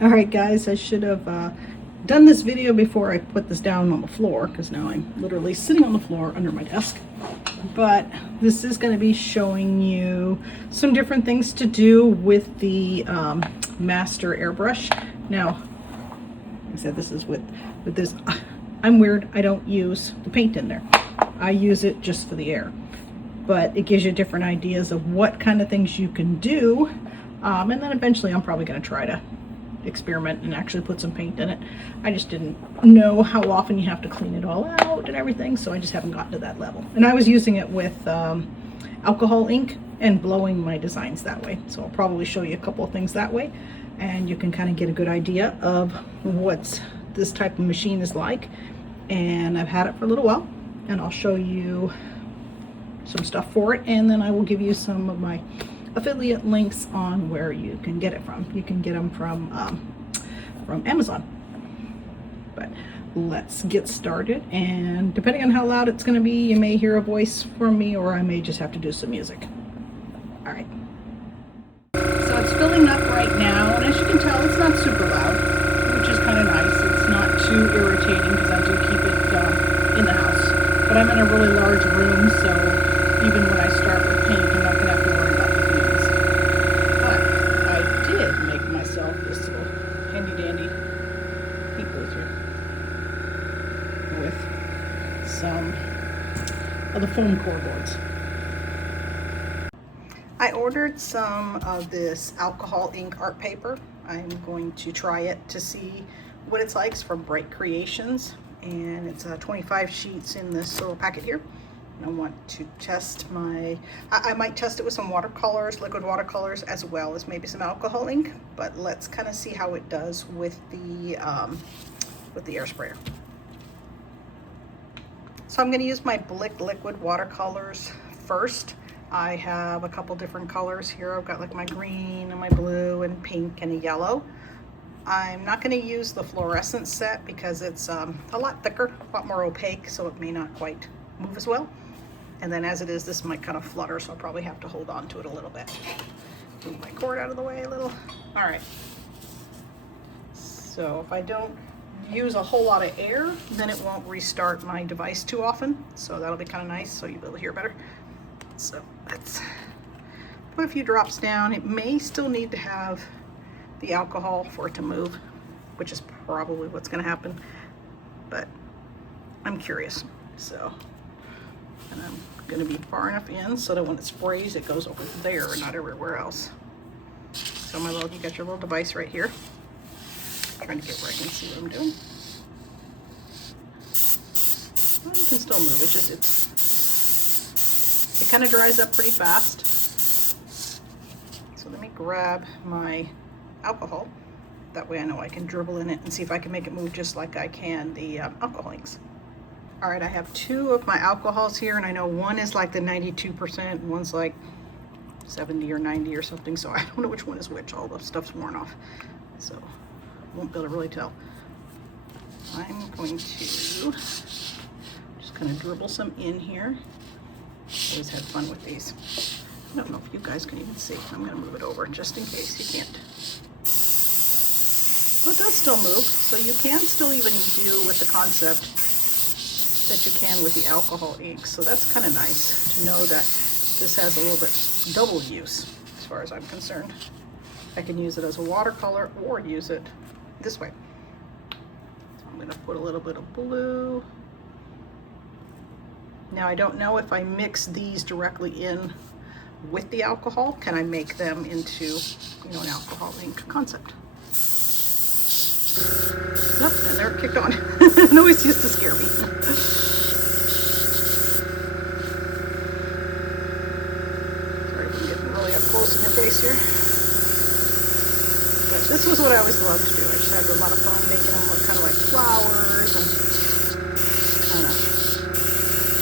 All right, guys, I should have done this video before I put this down on the floor, because now I'm literally sitting on the floor under my desk. But this is going to be showing you some different things to do with the Master Airbrush. Now, like I said, this is with this. I'm weird. I don't use the paint in there. I use it just for the air. But it gives you different ideas of what kind of things you can do. And then eventually I'm probably going to try to experiment and actually put some paint in it. I just didn't know how often you have to clean it all out and everything, so I just haven't gotten to that level. And I was using it with alcohol ink and blowing my designs that way. So I'll probably show you a couple of things that way, and you can kind of get a good idea of what this type of machine is like. And I've had it for a little while, and I'll show you some stuff for it, and then I will give you some of my affiliate links on where you can get it from. You can get them from Amazon. But let's get started, and depending on how loud it's going to be, you may hear a voice from me, or I may just have to do some music. All right. So it's filling up right now, and as you can tell, it's not super loud, which is kind of nice. It's not too irritating because I do keep it in the house. But I'm in a really large room, so even when I start with paint, I'm not going to have to worry about the fumes. But I did make myself this little handy-dandy heat booster with some of the foam core boards. I ordered some of this alcohol ink art paper. I'm going to try it to see what it's like. It's from Bright Creations, and it's 25 sheets in this little packet here. I want to test I might test it with some watercolors, liquid watercolors, as well as maybe some alcohol ink, but let's kind of see how it does with the air sprayer. So I'm going to use my Blick liquid watercolors first. I have a couple different colors here. I've got like my green and my blue and pink and a yellow. I'm not going to use the fluorescent set because it's a lot thicker, a lot more opaque, so it may not quite move as well. And then as it is, this might kind of flutter, so I'll probably have to hold on to it a little bit. Move my cord out of the way a little. All right. So if I don't use a whole lot of air, then it won't restart my device too often. So that'll be kind of nice, so you'll be able to hear better. So let's put a few drops down. It may still need to have the alcohol for it to move, which is probably what's going to happen. But I'm curious. So. And I'm going to be far enough in so that when it sprays, it goes over there and not everywhere else. So you got your little device right here. I'm trying to get where I can see what I'm doing. Well, you can still move. It kind of dries up pretty fast. So let me grab my alcohol. That way I know I can dribble in it and see if I can make it move just like I can the alcohol inks. All right, I have two of my alcohols here, and I know one is like the 92%, and one's like 70 or 90 or something, so I don't know which one is which. All the stuff's worn off, so won't be able to really tell. I'm going to just kind of dribble some in here. Always had fun with these. I don't know if you guys can even see. I'm going to move it over just in case you can't. Well, it does still move, so you can still even do with the concept that you can with the alcohol ink. So that's kind of nice to know that this has a little bit double use as far as I'm concerned. I can use it as a watercolor or use it this way. So I'm going to put a little bit of blue. Now I don't know if I mix these directly in with the alcohol, can I make them into, an alcohol ink concept? Nope, and there it kicked on. It always used to scare me. Sorry if I'm getting really up close in your face here. But this was what I always loved to do. I just had a lot of fun making them look kind of like flowers and kind of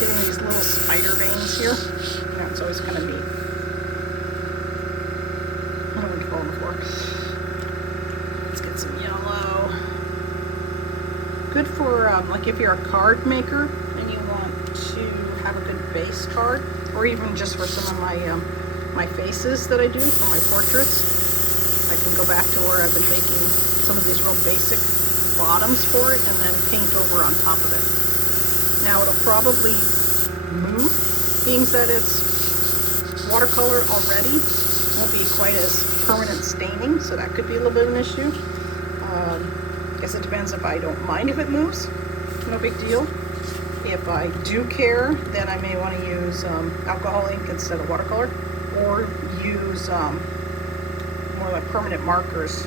getting these little spider veins here. Yeah, it's always kind of neat. I don't want to fall on the floor. Let's get some yellow. Good for like if you're a card maker and you want to have a good base card, or even just for some of my faces that I do for my portraits. I can go back to where I've been making some of these real basic bottoms for it and then paint over on top of it. Now it'll probably move, being that it's watercolor already. Won't be quite as permanent staining, so that could be a little bit of an issue. I guess it depends. If I don't mind if it moves, no big deal. If I do care, then I may want to use alcohol ink instead of watercolor, or use more like permanent markers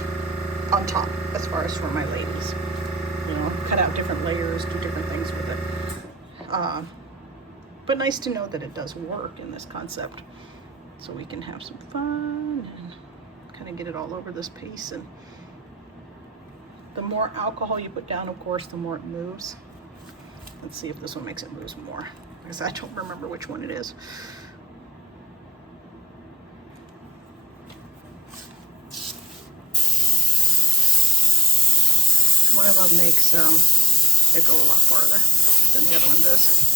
on top, as far as for my ladies. You know, cut out different layers, do different things with it. But nice to know that it does work in this concept, so we can have some fun and kind of get it all over this piece. And the more alcohol you put down, of course, the more it moves. Let's see if this one makes it move more, because I don't remember which one it is. One of them makes it go a lot farther than the other one does.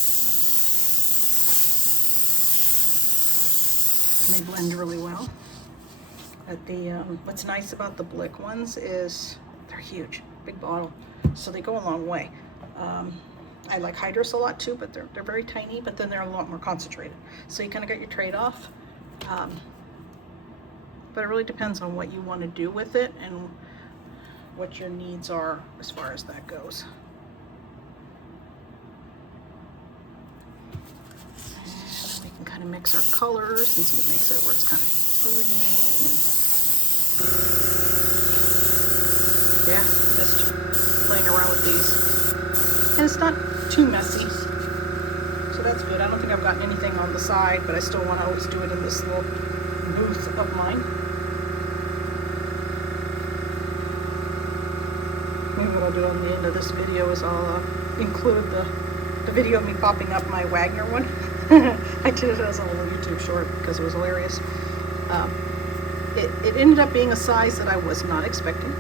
And they blend really well. But the what's nice about the Blick ones is they're huge, big bottle, so they go a long way. I like Hydrus a lot too, but they're very tiny, but then they're a lot more concentrated. So you kind of got your trade-off. But it really depends on what you want to do with it and what your needs are as far as that goes. And we can kind of mix our colors and see what makes it where it's kind of green. And yeah, just playing around with these. And it's not too messy, so that's good. I don't think I've gotten anything on the side, but I still want to always do it in this little booth of mine. Maybe what I'll do on the end of this video is I'll include the video of me popping up my Wagner one. I did it as a little YouTube short because it was hilarious. It ended up being a size that I was not expecting,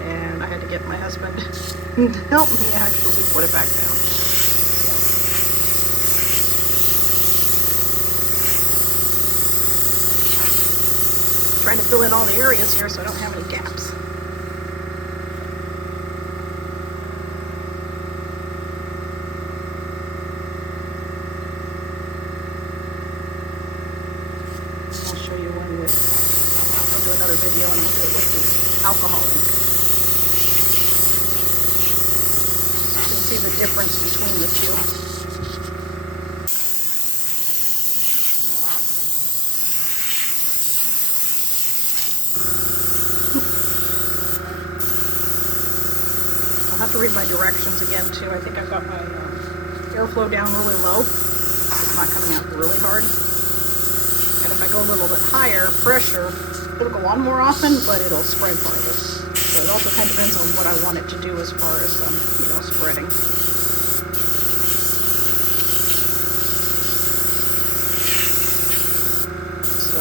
and I had to get my husband to help me actually put it back down. So. Trying to fill in all the areas here so I don't have any gaps. I'll show you one with, I'll do another video and I'll do it with the alcohol ink. See the difference between the two. I'll have to read my directions again too. I think I've got my airflow down really low. It's not coming out really hard. And if I go a little bit higher pressure, it'll go on more often, but it'll spread farther. So it also kind of depends on what I want it to do as far as, you know, spreading. So,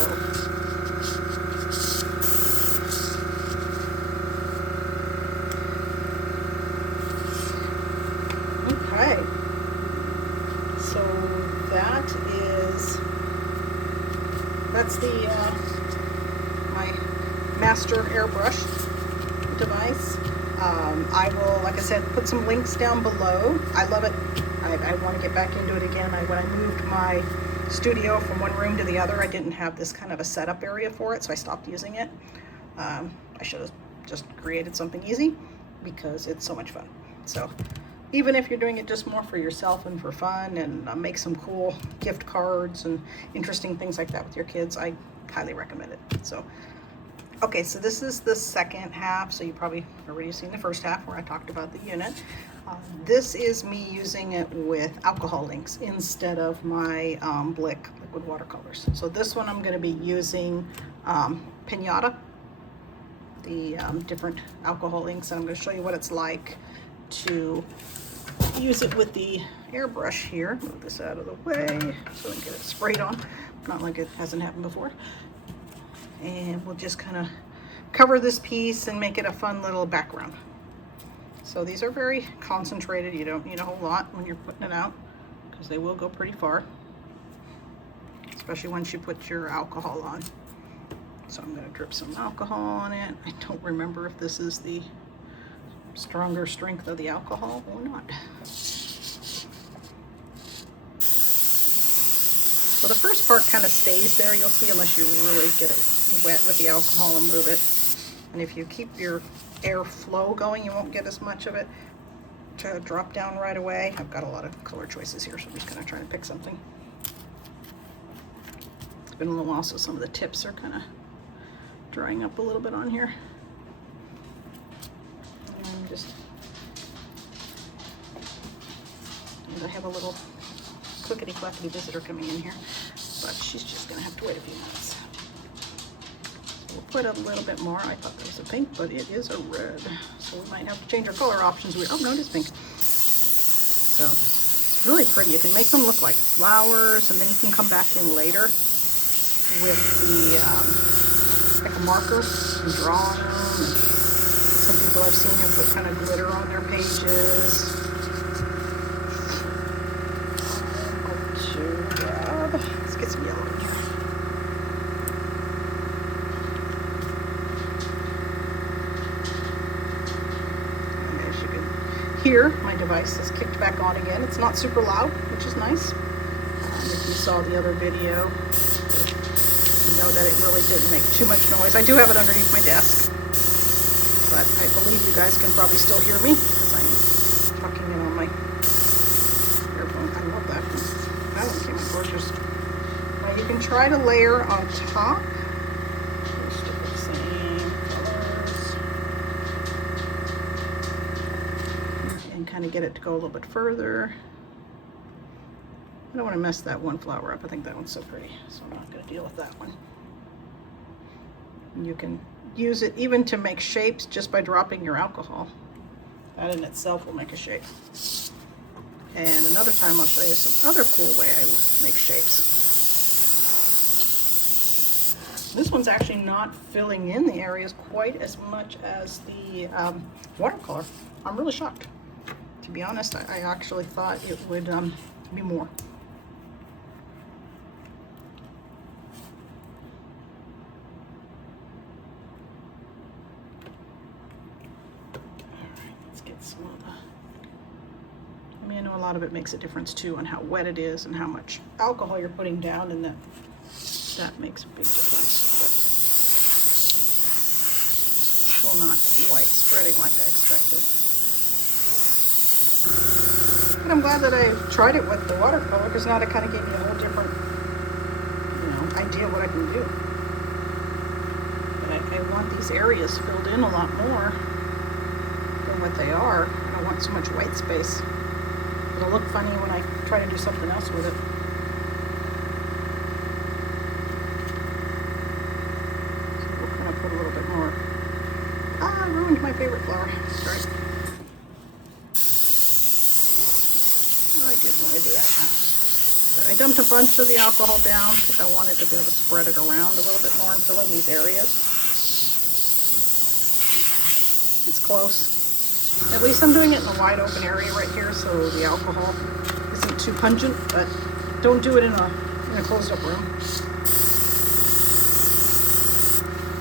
okay. So that's the my Master Airbrush device. I will, like I said, put some links down below. I love it. I want to get back into it again. When I moved my studio from one room to the other, I didn't have this kind of a setup area for it, so I stopped using it. I should have just created something easy because it's so much fun. So even if you're doing it just more for yourself and for fun, and make some cool gift cards and interesting things like that with your kids, I highly recommend it. So okay, so this is the second half, so you probably already seen the first half where I talked about the unit. This is me using it with alcohol inks instead of my Blick liquid watercolors. So this one I'm going to be using Piñata, the different alcohol inks, and I'm going to show you what it's like to use it with the airbrush here. Move this out of the way so we can get it sprayed on, not like it hasn't happened before. And we'll just kind of cover this piece and make it a fun little background. So these are very concentrated. You don't need a whole lot when you're putting it out, because they will go pretty far, especially once you put your alcohol on. So I'm going to drip some alcohol on it. I don't remember if this is the stronger strength of the alcohol or not. So the first part kind of stays there, you'll see, unless you really get it wet with the alcohol and move it. And if you keep your air flow going, you won't get as much of it to drop down right away. I've got a lot of color choices here, so I'm just going to try and pick something. It's been a little while, so some of the tips are kind of drying up a little bit on here. And I have a little clickety-clackety visitor coming in here, but she's just going to have to wait a few minutes. So we'll put a little bit more. I thought that was a pink, but it is a red, so we might have to change our color options. Oh no, it is pink. So it's really pretty. You can make them look like flowers, and then you can come back in later with the like a marker and draw on them. And some people I've seen have put kind of glitter on their pages. Let's get some yellow in here. And as you can hear, my device is kicked back on again. It's not super loud, which is nice. If you saw the other video, you know that it really didn't make too much noise. I do have it underneath my desk, but I believe you guys can probably still hear me because I'm talking in on my earphone. I love that one. That one came out gorgeous. Now you can try to layer on top. Just the same colors. And kind of get it to go a little bit further. I don't want to mess that one flower up. I think that one's so pretty, so I'm not going to deal with that one. And you can use it even to make shapes just by dropping your alcohol. That in itself will make a shape. And another time I'll show you some other cool way I make shapes. This one's actually not filling in the areas quite as much as the watercolor. I'm really shocked. To be honest, I actually thought it would be more. I know a lot of it makes a difference too on how wet it is and how much alcohol you're putting down, and that makes a big difference. But still not quite spreading like I expected. But I'm glad that I tried it with the watercolor, because now it kind of gave me a whole different, idea of what I can do. But I want these areas filled in a lot more than what they are. I don't want so much white space. It'll look funny when I try to do something else with it. So we'll kind of put a little bit more. I ruined my favorite flower. Sorry. I didn't want to do that. But I dumped a bunch of the alcohol down because I wanted to be able to spread it around a little bit more and fill in these areas. It's close. At least I'm doing it in a wide open area right here, so the alcohol isn't too pungent, but don't do it in a closed up room.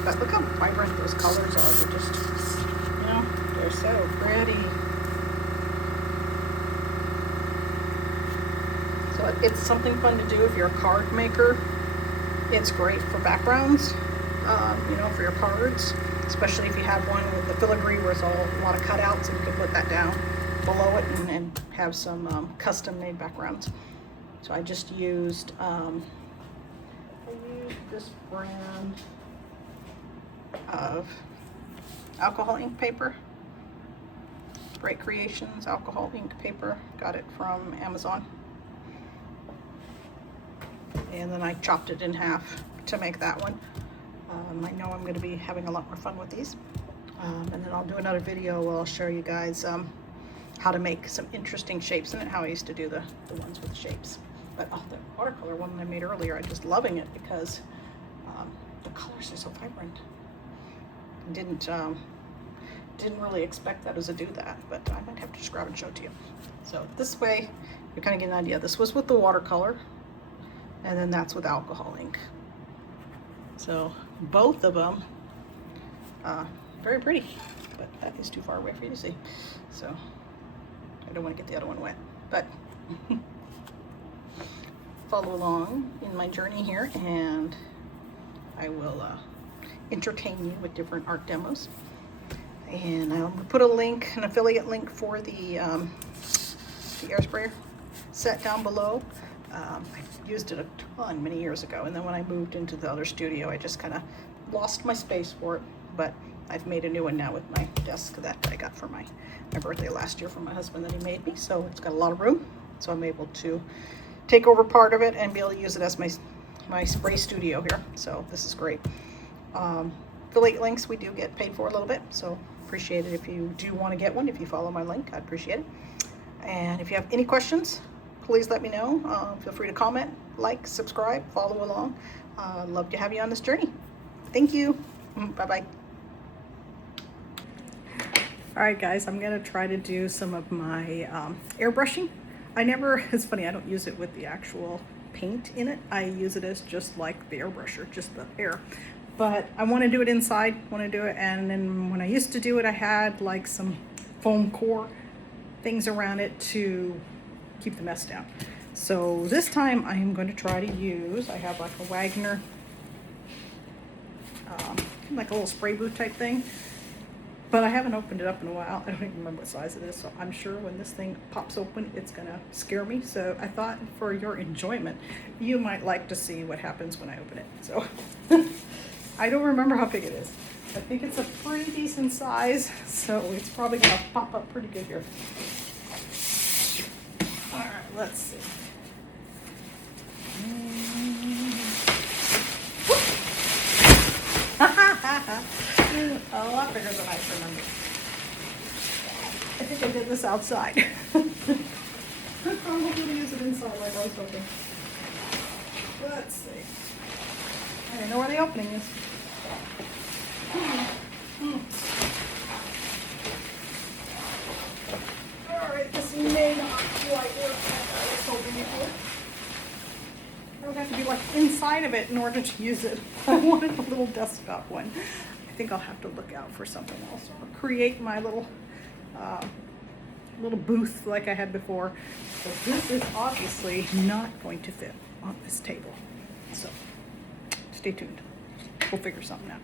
But look how vibrant those colors are. They're just, they're so pretty. So it's something fun to do if you're a card maker. It's great for backgrounds, for your cards. Especially if you have one with the filigree where it's a lot of cutouts, and you can put that down below it and have some custom made backgrounds. So I just used, this brand of alcohol ink paper. Bright Creations alcohol ink paper. Got it from Amazon. And then I chopped it in half to make that one. I know I'm going to be having a lot more fun with these. And then I'll do another video where I'll show you guys how to make some interesting shapes in it, how I used to do the ones with the shapes. But the watercolor one I made earlier, I'm just loving it because the colors are so vibrant. Didn't really expect that as a do that, but I might have to just grab and show it to you. So this way, you kind of get an idea. This was with the watercolor, and then that's with alcohol ink. So both of them very pretty, but that is too far away for you to see, so I don't want to get the other one wet, but follow along in my journey here, and I will entertain you with different art demos. And I'll put a link, an affiliate link for the air sprayer set down below. I used it a ton many years ago, and then when I moved into the other studio, I just kind of lost my space for it, but I've made a new one now with my desk that I got for my birthday last year from my husband that he made me, so it's got a lot of room, so I'm able to take over part of it and be able to use it as my spray studio here, so this is great. Affiliate links we do get paid for a little bit, so appreciate it if you do want to get one. If you follow my link, I'd appreciate it. And if you have any questions, please let me know. Feel free to comment, like, subscribe, follow along. Love to have you on this journey. Thank you. Bye-bye. All right, guys, I'm gonna try to do some of my airbrushing. It's funny, I don't use it with the actual paint in it. I use it as just like the airbrusher, just the air. But I want to do it inside, and then when I used to do it, I had like some foam core things around it to keep the mess down. So this time I am going to try to use, I have like a Wagner, like a little spray booth type thing, but I haven't opened it up in a while. I don't even remember what size it is, so I'm sure when this thing pops open, it's gonna scare me. So I thought for your enjoyment, you might like to see what happens when I open it. So I don't remember how big it is. I think it's a pretty decent size, so it's probably gonna pop up pretty good here. All right, let's see. A lot bigger than I remember. I think I did this outside. I'm hoping to use it inside like I was hoping. Let's see. I don't know where the opening is. Alright, this may not quite work like I was hoping it would. I would have to be like inside of it in order to use it. I wanted a little desktop one. I think I'll have to look out for something else or create my little booth like I had before. But this is obviously not going to fit on this table. So stay tuned. We'll figure something out.